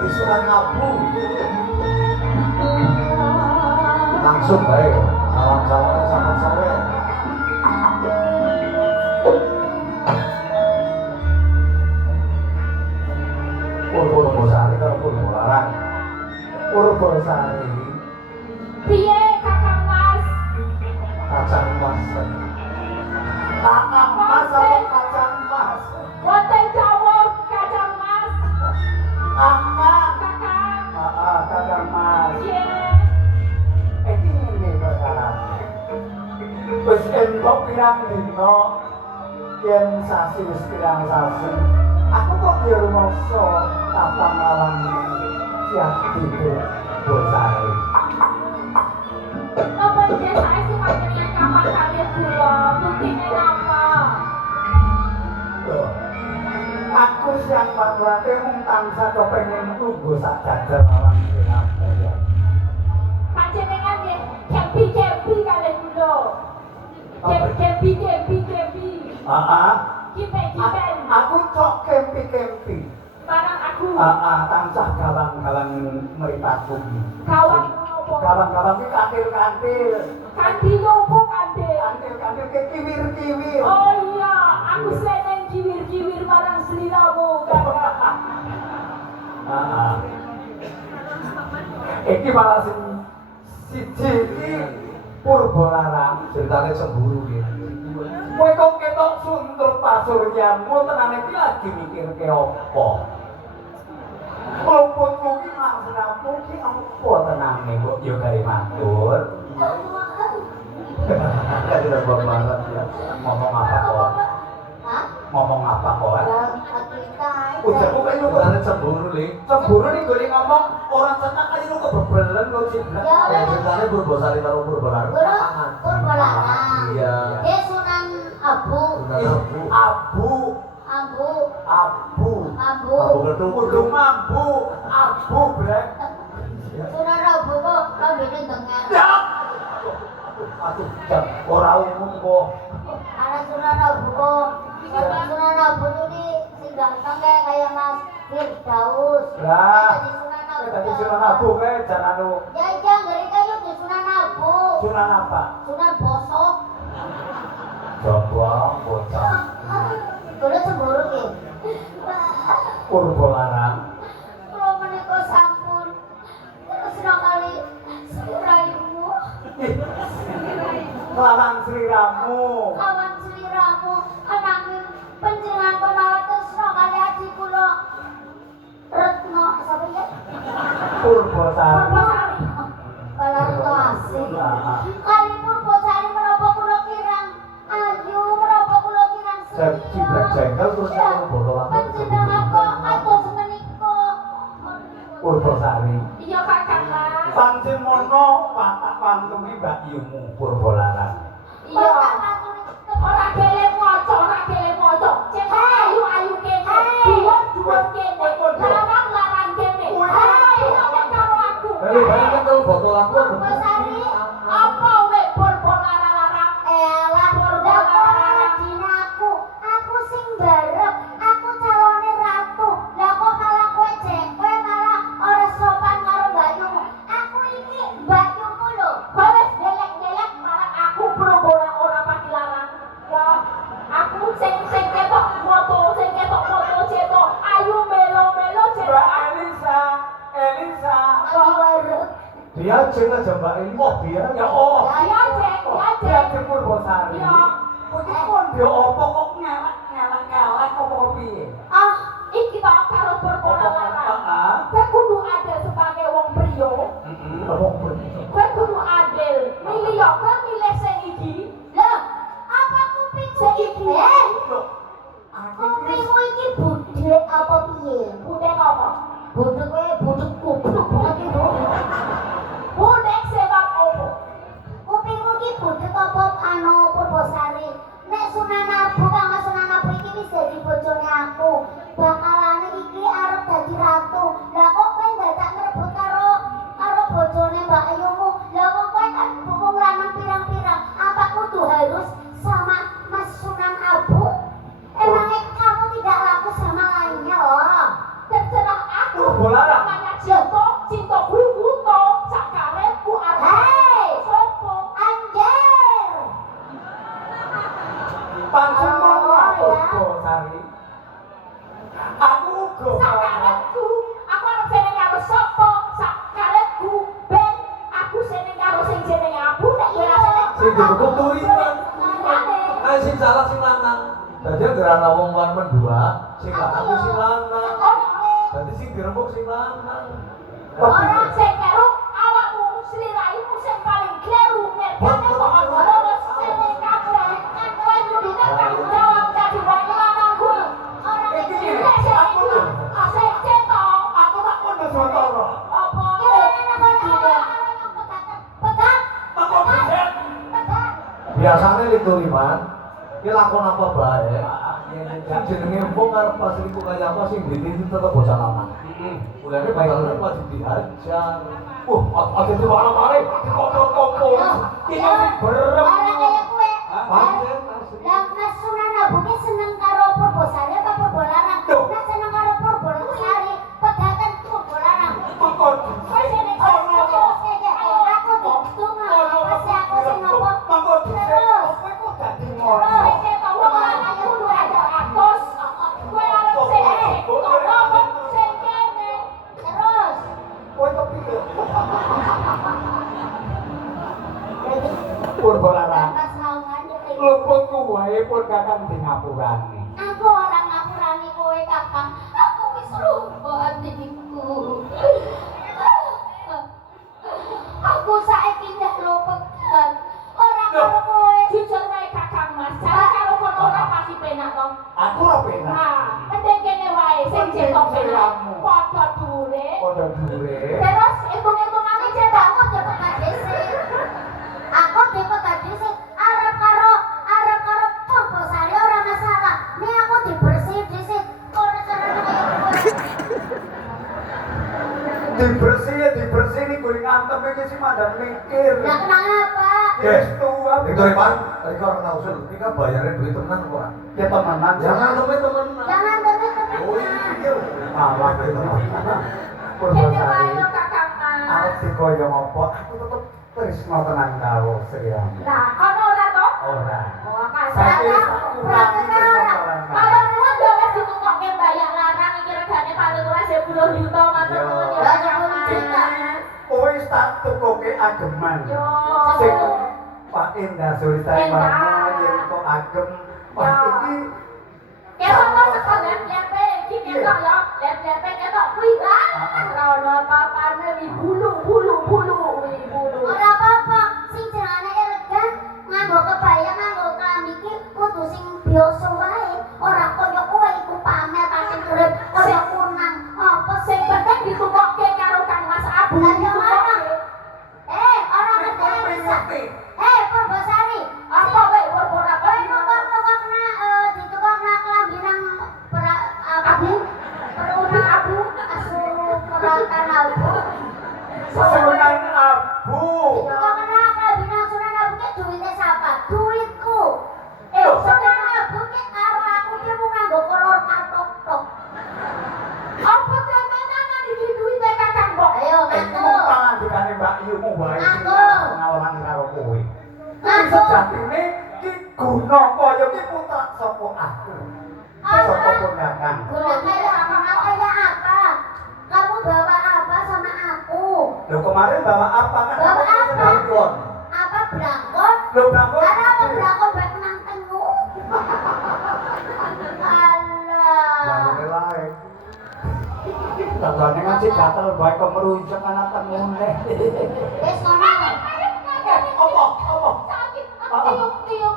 dadi Sunan Ngabu. Langsung bae salam-salamane sampeyan sawe. Purbosari karo Purbolarang. Purbosari. Piye Kakang Mas? Kacang Mas. Kakang Mas apa Kacang Mas? Wonten dawuh Kakang Mas. Kakang. Kakang. Kakang Mas. Piye? Iki ngene perkara. Wis entuk pirang dina yen sasi wis pirang sasi. Aku kok ya rumangsa tapang lawan Siati Bosari. Napa iki saestu panjenengan kapan kalih kula? Buktine napa? Loh, aku siang paturate mung tansah kepengin mlungguh sak jajal lawan siramu ya. Panjenengan nggih kempi-kempi kalih kula. Kempi. Kipen. Aku cok kempi-kempi. Barang aku. Tansah gawang-gawang mripatku. Gawang napa? Gawang-gawang iki kantil-kantil. Kantil opo kantil? Kantil-kantil ke kiwir-kiwir. Oh iya, aku seneng kiwir-kiwir marang sliramu, Kakang. Iki malah siji iki Purbolarang ceritane cemburu iki. Kowe kok ketok suntur pasuryanmu tenane iki lagi mikirke apa? Klumputmu ki maksudmu ki apa tenane kok yo gawe matur? Kan udah banget ya. Ngomong apa kok? Hah? Ngomong apa kok? Ujarku kan lu kok cemburu li. Cemburu nih gue ngomong orang cetak aja lu kebebelen lu sih. Ya ceritanya Purbosari karo Purbolarang. Purbolarang. Iya. Dia Sunan Abu. Abu. Kudu mambu. Abu brek. Sunan Abu kok lambene dengar. Ya. Aduh, jam ora umum kok. Ana Sunan Abu kok. Sunan Abu ini sing ganteng kayak Mas Firdaus. Lah. Jadi Sunan Abu kae jan anu. Ya ngeri kayu di Sunan Abu. Sunan apa? Sunan Bosok. Coba bocah. Kulo cemburu ki. Purbolarang. Kulo menika sampun terus kali raimu. Lawan sliramu. Kawan sliramu ananging panjenengan menawa tresna kali adi kula Retno sapa ya? Purbosari. Purbosari. Kalau Retno asih. Kali Purbosari menapa kula kirang ayu menapa kula kirang Cibrek jengkel terus aku botol panjenengan kok atus menika. Purbosari. Iya Kakang Mas. Pancen mono watak pantune Mbak Yumu Purbolarang. Iya. Ora gele moco. Cek ayu kene. Duwur kene. Larang kene. Ayo karo aku. Balik kan kalau botol aku. Purbosari Apa wek Purbolarang? elah Purbolarang dinaku. Aku sing barep, aku calone ratu. Lah kok malah kowe jengkoe malah ora sopan karo Mbakmu. Aku iki Mbakmu lho. Kowe wis delek-delek marang aku Purbolarang ora pati larang. Ya, aku sing ketok foto cetok. Ayu melo-melo Mbak cetok. Elisa. Lagi warep. Dia jeneng aja Mbak Elisa. Oh, dia. Ya oh. Dia cek. Dia di Purbosari. Iya. Kok iki kon dia apa kok ngelak apa piye? Ah, iki tok karo Purbolarang. Kowe kudu adil sebagai wong priya. Kowe kudu adil. Milih yo, kowe milih sing iki. Lah, apa kupingmu Sing iki? iki. Kupingmu iki budhe apa piye? Budek apa? Budhe kowe budhe goblok banget iki. Budek sebab apa? Kupingmu iki budhe apa anu Purbosari? Nek Sunan Abu kang Sunan Abu iki wis dadi bojone aku. Bakalane iki arep dadi ratu. Lah kok salah sing lanang. Dadi gerana wong kan mendua, sing lanang ku sing lanang. Dadi sing dirembuk sing lanang. Orang sing karo awakmu, sliramu sing paling kleru ngertene kok ora sing kabeh. Kowe kudu tanggung jawab dadi wong lanang ku. Ora iki aku lho. Asik cetok, Aku tak kondo sotoro. apa? Biasane lituriman, ki lakon apa bae. Sing jenenge wong arep pas iku kaya apa sing dititi tetep bocah lanang. Mulane bayaran wajib dihajar. Ada di mana-mana, di kompor-kompor. Ini sing berem. Orang kaya kue. Pancen. Lah Mas Sunan Abu ki seneng karo Purbosari apa Purbolarang? Nah seneng karo Purbolari, pegaten Purbolarang. Mengkon. Aku ditunggu, pasti aku sing ngopo. Mengkon. Terus. Kowe kok dadi Terus ngono. cetok wong lanang kudu ada atos. Kowe arep sing ngomong sing kene. Terus. Kowe kepilih. Purbolarang. Pas laungan detik. Luput kuwae pun kakang di ngapurane. Aku orang ngapurani kowe Kakang. Aku wis lumpuh atiku. Aku saiki ndak lupekan. Ora karo kowe. Jujur wae Kakang Mas, jare karo kon ora pasti penak to. Aku ora penak. Nah, mending kene wae sing cetok penak. Padha dure. Padha dhuwure. Terus hitung-hitungane cetok Aku dapat hadise. Aku dapat hadise arep karo Purbosari ora masalah. Nek aku dibersih dhisik ora carane kaya kowe. Dibersih nih gue ngantem iki sing mandang mikir. Lah kenapa? Yes, tua. Itu Iman, tadi orang tahu usul, ini kan bayarnya duit temenan kok. Ya temenan. Jangan lupa temenan. Jangan temen-temen. Oh iya. Malah itu temenan. kene Purbosari. wae yo Kakang Mas. Arep dikoyo ngopo? Aku tetep tresno tenan karo Sriam. Nah, kono ora to? Ora. Oh, Mas. Saiki Berarti kurang ora. Kalau nuwun yo wis ditukokke mbayar larang iki regane paling ora 10 juta matur nuwun yo. Lah, Kakang 10 Mas. juta. Kowe wis tak tukoke ageman. Yo. Sing Pak Indah Surisai Indah. Warna yen kok agem. Wah iki Ketok kok saka lep-lepe iki ketok yo. Lep-lepe ketok kuwi lah. Ora ono apa-apane wi bulu. Ora apa-apa, sing jenenge elegan, nganggo kebaya, nganggo klambi iki kudu sing biasa wae. Ora kaya kowe iku pamer pating urip kaya kunang. Apa Sing sing penting ditukokke karo Kang Mas Abu. Lah, yo Ditukokke. ora ngerti. Purbosari. Apa wae ora Kowe tukokna ditukokna klambi nang Abu. peruna abu asuh peralatan abu. Sunan Abu. Ditukokna klambi nang Sunan Abu ki duwite sapa? Duitku. Loh, Sunan Abu ki karo aku ki mung nganggo kolor katok-tok. Apa temenan iki duwite Kakang kok? Ayo Iku ngaku. pangandikane Mbak Yumu wae sing Aku. pengalaman karo kowe. Aku. Sejatine ki guna kaya ki putra sapa aku. Sapa ponakan. Gula kaya apa? Kamu bawa apa sama aku? Lho kemarin bawa apa kan? Bawa apa? Belangkon. Apa belangkon? Lho belangkon. Ada apa belangkon baik nang tengu? Alah. Belangkone lae. Tanggane kan sih gatel bae kok meruncek ana temune. Wis ngono. Apa? Sakit tiup.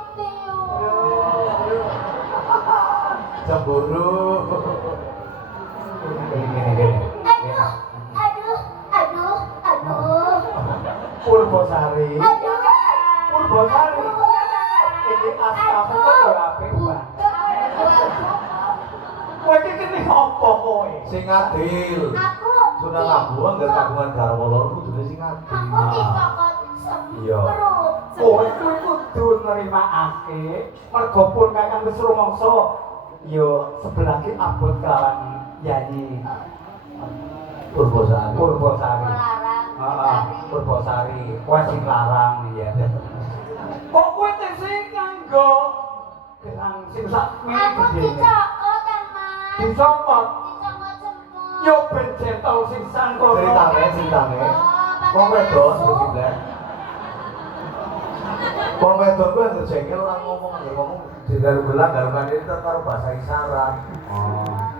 Cemburu. Aduh. Purbosari. Aduh. Purbosari. Ini astamu kok apik banget. Kowe iki kene apa kowe? Sing adil. Aku. Sudah labuan gak kagungan garwa lor kudune sing adil. Aku dikokot Iya. semprot. Kowe kudu nerimakake mergo pun kakang wis rumangsa yo sebelah ki abot kelawan Yayi Purbosari. Purbosari. Larang. Purbosari. Kowe sing larang ya. Kok kowe sing nganggo gelang sing sak Aku dicokot kan Mas. dicopot Dicokot semprot. yo ben centol sing sangkono. Ceritane. Oh, Wong pakai wedok masuk. sing blek. Wong wedok kuwi anggere jengkel ora ngomong digalu-gelang galukan ini karo bahasa isyarat.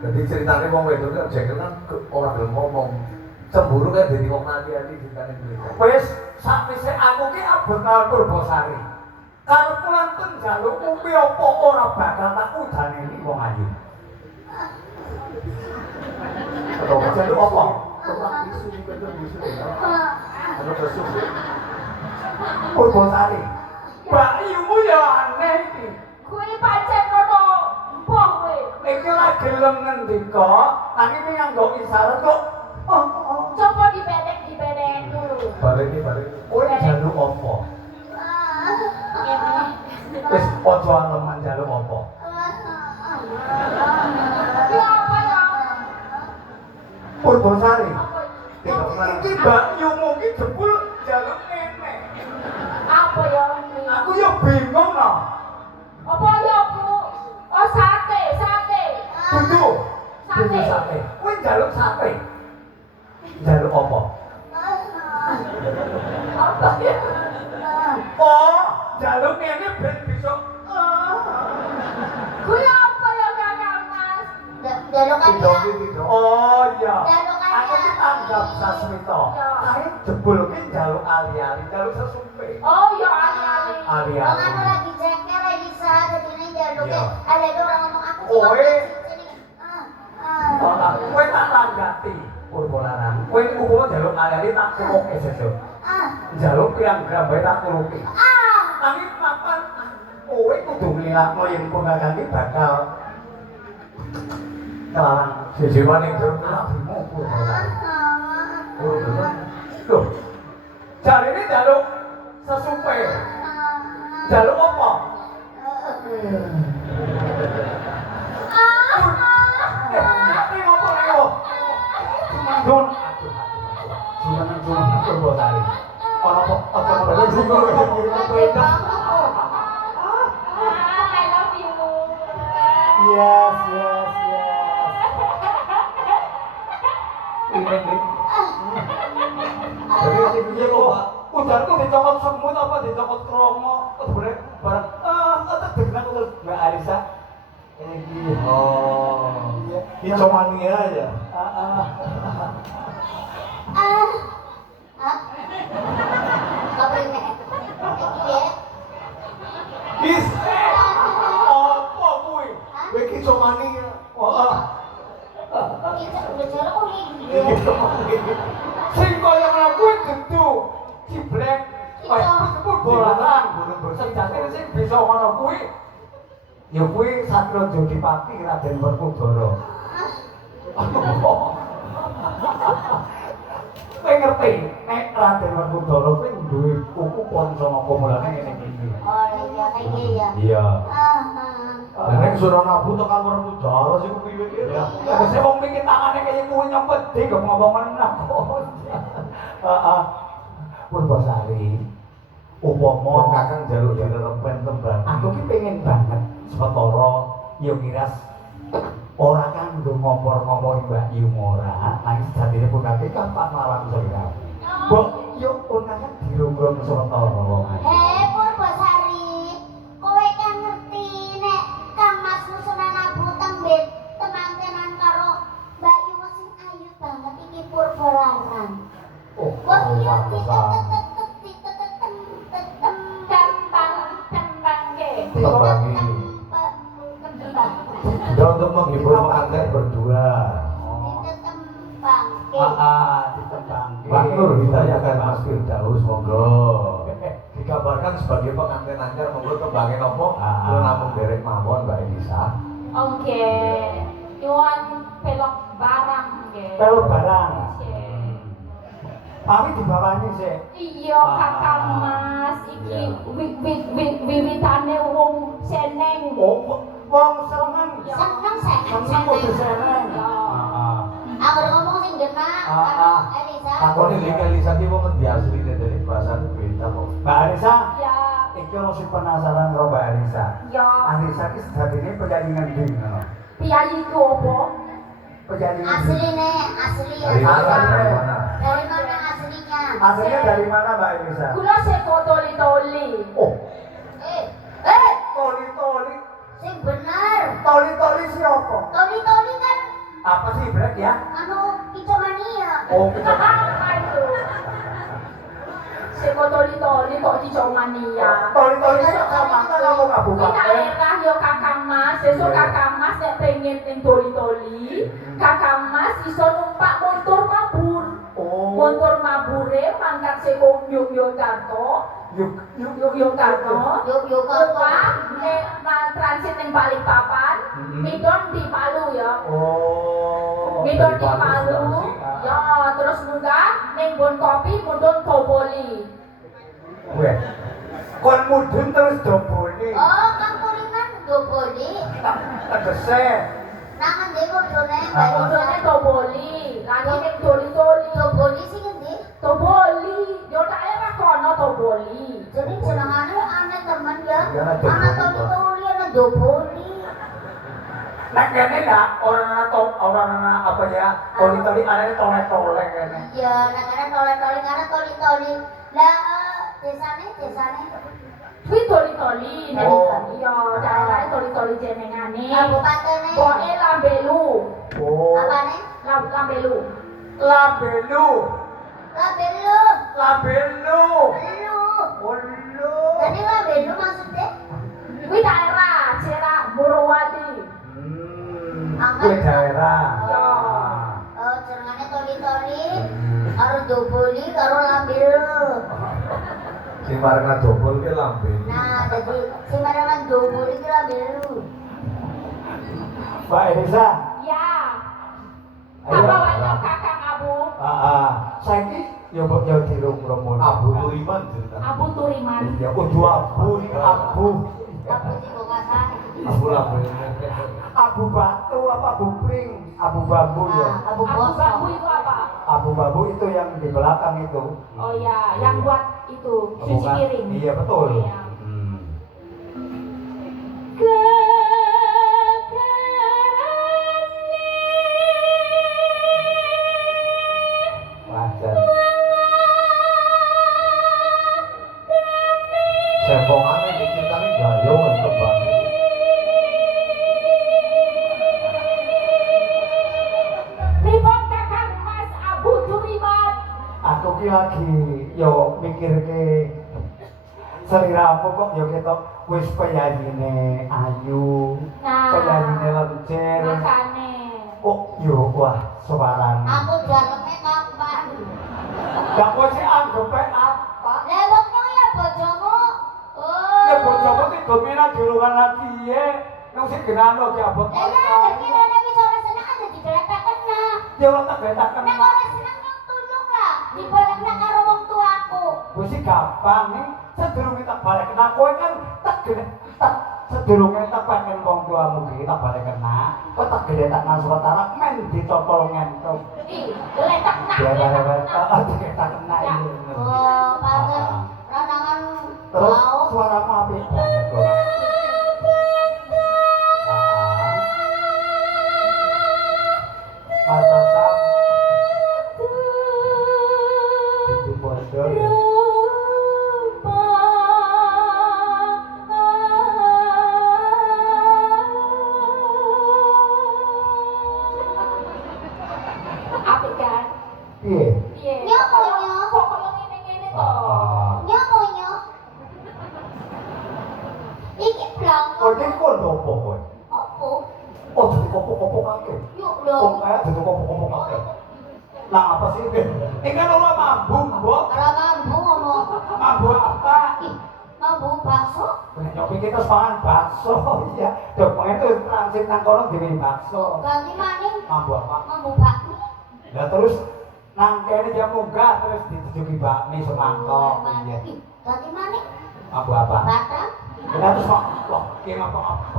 Jadi ceritanya wong wedok kan jengkel kan ora gelem ngomong. Cemburu kan dadi wong ati-ati ditane mereka. Wis sakwise aku ki abot karo Purbasari. Karepku lan njaluk kuwi apa ora bakal tak udaneni wong ayu. Atau Jaluk apa? Ora bisu iki betul bisu. Ana besu. Purbasari. Bayumu ya aneh iki. Kuwi pancen ngono. Mbah kowe. Iki ora gelem ngendika, nanging nganggo isyarat kok. Coba dibedek dulu. Bareng. Kowe njaluk apa? Wis aja aleman njaluk apa? Ya apa ya? Purbasari. Apa? Iki bakyumu ki jebul njaluk ngene. Apa ya ini? Aku ya bingung no. Apa ya Bu? Oh sate. Dudu. Sate. Sate. Kowe njaluk sate. Njaluk apa? Apa ya? Oh, njaluk ngene ben bisa. Kuwi apa ya Kakang Mas? Jalukannya. Oh iya. Jalukannya. Aku ki tanggap sasmita. Ya. Kae jebul ki njaluk ali-ali, njaluk sesumpe. Oh ya ali-ali. Ali-ali. Wong anu lagi jengkel Elisa, dadine jaluknya Iya. ada itu orang ngomong aku Kowe. sini. Kowe tak langgati Purbalarang. Kowe upama njaluk ali-ali tak kuruke sesuk. Njaluk pirang-pirang bae tak kuruke. Nanging papan kowe kudu nglilakno yen punggakan iki bakal kelarang Jejewan ning jero abimu Purbalarang. Purbalarang. Loh. Jarine njaluk sesumpe. Njaluk apa? Ini ngopo lho? Cumandun. Cumandun Purbasari. Ora apa aja ngono. I love you. Yes. Ini. Jadi sing piye kok, Pak? Udarku dicokot semut apa dicokot kromo? Boleh bareng. Tetep dengan terus Mbak Arisa. Ini. Oh. Iya. Ijo mania ya. Apa ini? Is. Apa kuwi? Kowe iki ijo mania. Oh. Kita udah jalan kok ini. Sing kaya ngono kuwi dudu ciblek. Bola-bolaan. Sejati sing bisa ngono kuwi. Ya kuwi Satrio Jodipati Raden Werkudara. Kowe ngerti nek Raden Werkudara kuwi duwe kuku Pancana Komulane ngene iki. Oh iya kayak gini ya. Iya. Lah nek Suranabu tekan Werkudara sing piye iki ya? Ya wis wong mikir tangane kaya kuwi nyempet dik kok ngomong meneh. Heeh. Purbasari. Mon Upama Kakang jaluk dirempen tembang. aku ki pengen banget Swetara ya ngiras ora kanggo ngompor-ngompor Mbak Yu ora, nanging sejatine pun kate kapan lawan sira. Mbok yo pun kan dirunggung Swetara wong ayu. Purbasari, kowe kan ngerti nek Kang Mas Sunan Abu teman-teman karo Mbak Yu sing ayu banget iki Purbalarang. Oh, Wah iya pantesan. Tembang ke. Tembangi. Ya untuk menghibur pengantin berdua. Ditembangke. Pak Nur Hidayah kan Mas Firdaus monggo. Dikabarkan sebagai pengantin anyar monggo tembangin apa? Lu namung derek mawon Mbak Elisa. Oke. Yuan pelok barang ke. Pelok barang. Oke. Tapi dibawani sih. Iya Kakang Mas iki wiwitane wong seneng. Oh, wong seneng. Seneng Seneng kudu seneng. Ya. Aku udah ngomong sing genah karo Elisa. Takone iki Elisa ki wong endi asline dari bahasane beda kok. Mbak Arisa, Ya. iki ono sing penasaran karo Mbak Arisa. Ya. Arisa ki sejatine penyanyi ngendi ngono? Piyayi ku opo? Penyanyi ngendi? Asli ya. Dari mana? Asli. Dari mana? Dari mana aslinya? Aslinya dari mana Mbak Arisa? Kula seko toli-toli. Oh, Toli-toli siapa? Toli-toli kan Apa sih Brek ya? anu kicomania. Oh, kita Apa itu? Si toli-toli kok dicomania. toli-toli sama kan ngomong Di kabupaten. daerah yo kakak mas, besok kakak mas nek pengen ning toli-toli, kakak mas iso numpak motor mabur. Oh. Motor mabure mangkat seko Yogyakarta, Yogyakarta. Yuk Numpak transit ning Balikpapan, midon di Palu ya. Oh. Midon di Palu. Ya, terus munggah ning Bon Kopi mudun Toboli. Weh. Kon mudun terus dobone. Oh, Kang Turingan doboli. Tegese. Nangan deh bodone, Mudune Toboli, lagi ning toli-toli. doboli sih ngendi? Toboli, yo daerah kono Toboli. Jadi jenengane aneh temen ya. Iya, ana Ana doboli. toli-toli ana doboli. Nek kene enggak orang apa ya? Toli-toli arene tolek-tolek kene. Iya, nangane toli-toli karena toli-toli. Lah desane. Kuwi toli-toli, nek Oh. iya daerah toli-toli jenengane. Kabupatene. Boke Lambelu. Oh. Apane? Lambelu. Labelu. Labelu. Labelu. Lu. Ulu. Jadi labelu maksudnya? Kuwi daerah Cerak Morowali. Kuwi daerah. Ya. Oh, jenengane toli-toli. Karo doboli karo labelu. Sing marang dobol ki lambe. Nah, jadi sembarangan doboli ki labelu. Pak Elisa. Ya. Ayo. Apa wae Kakang Abu? Saiki yo mbok yo dirung-rung. Abu Tuliman cerita. Abu Turiman. Iya, kudu abu, abu. Aku sih kok kasane. Abu lambe. Abu batu apa abu pring? Abu bambu ya. Abu Abu bosok. Babu itu apa? Abu bambu itu yang di belakang itu. Oh ya, yang buat itu cuci Bukan? piring. Iya betul. Iya. Wajar. Sembongane dicritani gayung nang kembang. Pripun Kakang Mas Abu Turiman? Aku ki lagi yo mikirke seliramu kok yo ketok wis peyayine ayu, Nah. peyayine lencir. Makane. Oh, yo wah sebarang. Aku daleme kapan? Gak kok sih anggepe apa? Lewoknya ya bojomu. Oh. Ya bojomu ki domina dirungan lagi ye. Nang sing genano ki abot. Lah ya, dadi rene wis ora seneng aja digletakna. Ya ora tak betaken. Nek ora seneng nyong tulung lah, dibalekna karo wong tuaku. Wis sih gampang nih. Sedurunge tak balekna kowe kan tak sedurunge tak paken wong tuamu ki tak balekna. Kok tak geletakna surat Arab men dicocol ngentuk. Ih, geletak nak. Ya geletak bare-bare nak. tak diketakna Ya. iki. Oh, pancen randangan Terus bau. suaramu apik banget kok. Matasan itu bodor. Apik kan? Piye? Piye? Nyok, nyok. Kok koyo ngene-ngene to? Nyamonyo. Iki blang. Kowe iki kon opo kowe? Opo? Oh, jadi kopok-kopok kake. Yuk Oh, dong. kayak jadi kopok-kopok kake. Nah, apa sih ini? Ini kan orang mabuk, Mbok. Ora mampu ngomong. Mabuk apa? Ih, mampu bakso. Nyopi kita sepangan bakso, iya. Dokumen itu transit nang kono diwini bakso. Ganti maning Mabuk apa? mampu bakmi. Ya terus nang kene dia munggah terus dijujuki bakmi semangkok. Iya. Ih, ganti maning Mabuk apa? batang. Ya terus kok ki mabuk apa?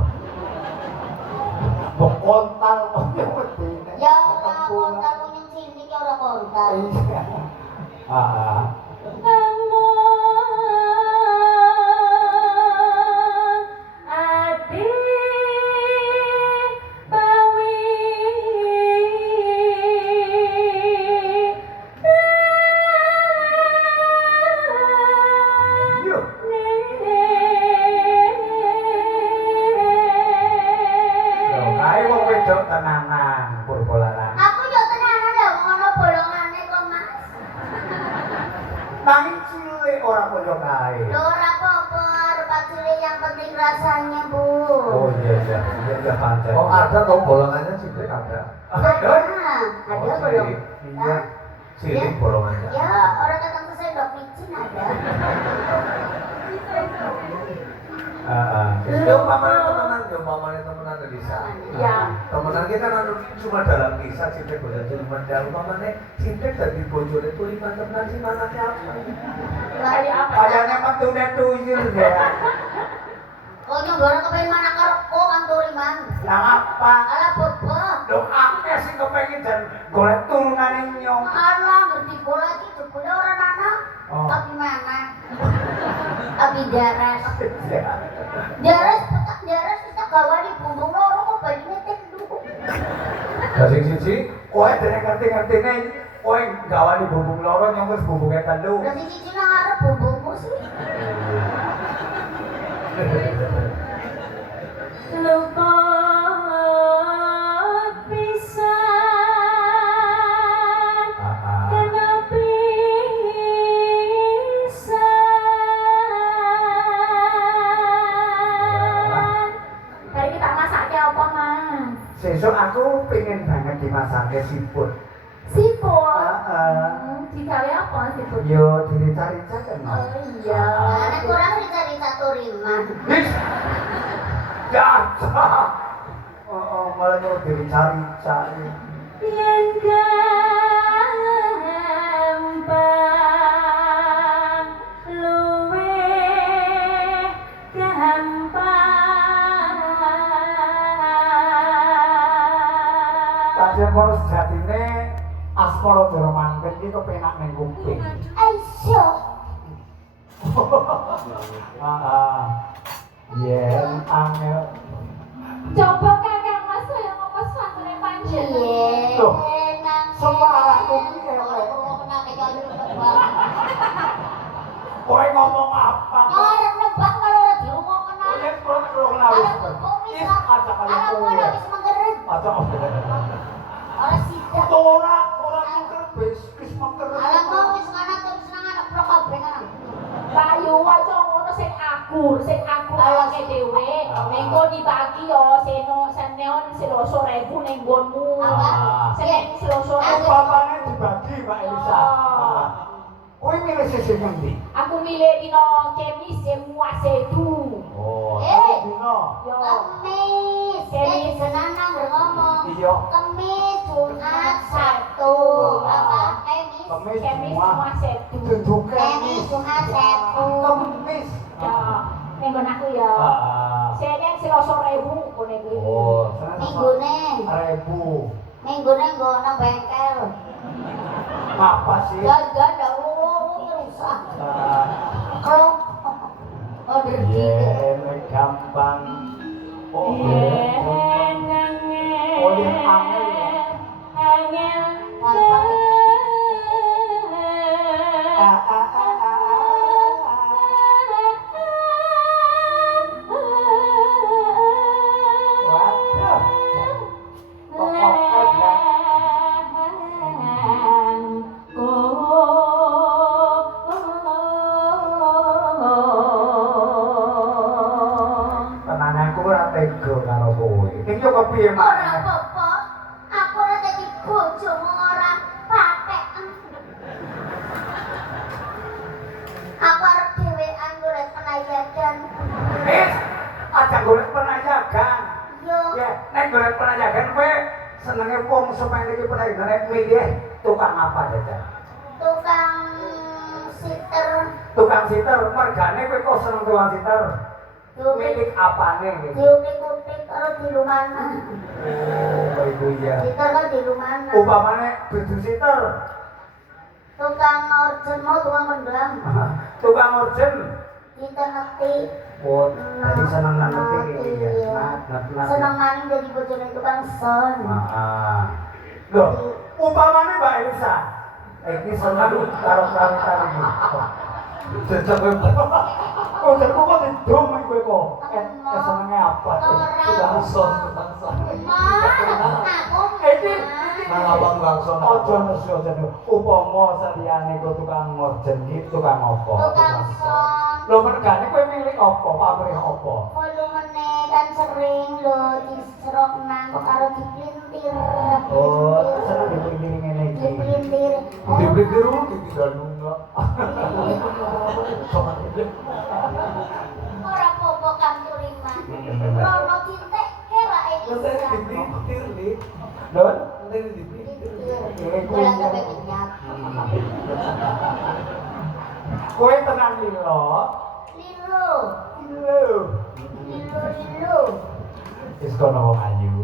Mbok kontal kok wedine. Ya ora kontal kuning sini ki ora kontal. Iya. Ah. Yuk. Nanging cilik ora kaya kae. Lho ora apa-apa, arep cilik yang penting rasanya, Bu. Oh iya pancen. Oh ada toh bolongannya cilik ada. Ada belum? Iya, cilik bolongannya. Ya, orang datang ke sendok micin ada. Ya umpamanya temenan Elisa. Ya. Temenan kita kan cuma dalam kisah cinta bosan tuliman dan umpamanya cinta dari bojone tuliman temenan sih anaknya apa? Kayak apa? Kayaknya metune tuyul ya. Oh, nyoba kepengen mana karo kan turiman. Lah apa? Alah bobo. Lho akeh sing kepengin jan golek turunane nyong. Alah ngerti bola iki jebule ora nana. Oh. Tapi mana? Tapi daras. Daras kita gawa di bumbung loro kok bajunya tendu. Kasih siji, Kowe dene ngerti-ngertine kowe gawani bumbung loro nyong wis bumbunge telu. Lah sing cici nang arep bumbungmu sih. Lupa pisan kena pisan. Hari kita masaknya apa, Mas? Sesuk aku pengen banget dimasake siput. Siput. Heeh. Digawe apa siput? Yo dirica-rica kan. Oh iya. Ana kurang dicari turiman. Wis. Jajah. Oh, malah nyuruh dirica-rica. Yang gampang luwe gampang. Pasien poros jatine Asmara Dara Mangken iki kepenak ning kuping. Aisyah. Yen angel. Coba kakak Mas yang ngopos santune pancen. Iya. Loh, Nang semarahku ki elek. kena kejalu nebak. Kowe ngomong apa? Arep nebak kalau ora dirungokno. Oh, yen kowe ora kenal. Is aja kali Alah kowe. kowe wis mengeret. Aja. Ora sidak. Ora mungker wis mengker. Alah kok wis ngana terus nang anak pro kabeh kan. Bayu aja ngono sing aku alake dhewe. Mengko dibagi yo seneon 1.000 ning nggonmu. Apa? Sing 1.000. Bapaknya dibagi Mbak Elisa. Oh. Kowe milih sisi ngendi? Aku milih dino Kemis semua setu. Oh, Dino. Yo. Kemis. Kemis senang ngomong. Iya. Kemis, Jumat, Sabtu. Apa? Kemis. Kemis semua setu. Duduk Kemis, Jumat, Sabtu. Kemis. Ya, ning nggon aku ya. Senen 1.000 kene kuwi. Oh, Minggune. 1.000. Minggune nggo nang bengkel. Apa sih? Jaga dahulu rusak. Kalau order Yen gampang. Oh, Oh, yang angel ya? Waduh. Tenanganku ora tega karo kowe. Iki yo kepiye Ora maneh? apa-apa. Aku ora dadi bojomu ora patek. Aku arep dhewean golek penajakan. Wis, aja golek penajakan. Yo, Ya, nek golek penajakan kowe senenge wong sampeyan iki penajane milih tukang apa jajan? tukang siter. Tukang siter, mergane kowe kok seneng tukang siter? Milik apane iki? Diutik-utik karo di rumana. Oh, iku ya. Siter kan di rumana. Upamane dudu siter, Tukang orjen mau tukang kendang. tukang urgen. Kita ngerti. Oh, jadi seneng nang ngerti iki ya. Nah, Seneng maning jadi bojone tukang son. Loh, upamane Mbak Elisa, iki seneng karo kawin iki. jajak kowe. Oh, jadi kok didom kowe kok. Senenge apa? Tukang son. Ma, aku iki Nang abang langsung. ojo nesu upama saliyane ku tukang ngorjen iki tukang apa? Tukang son. Lho mergane kowe milih apa? Pamrih apa? Volumene kan sering lho diserok nang karo diplintir. Oh, seneng dipikir ngene iki. Diplintir. Dipikir ditinggal lunga. Ora apa-apa Kang Turiman. Rono cintek kira ini. Nanti dipikir nih. Lho, Nanti dipikir. Bola sampai minyak. kowe tenang lho. Lilo. Lho. Lilo. Wis kono wong ayu.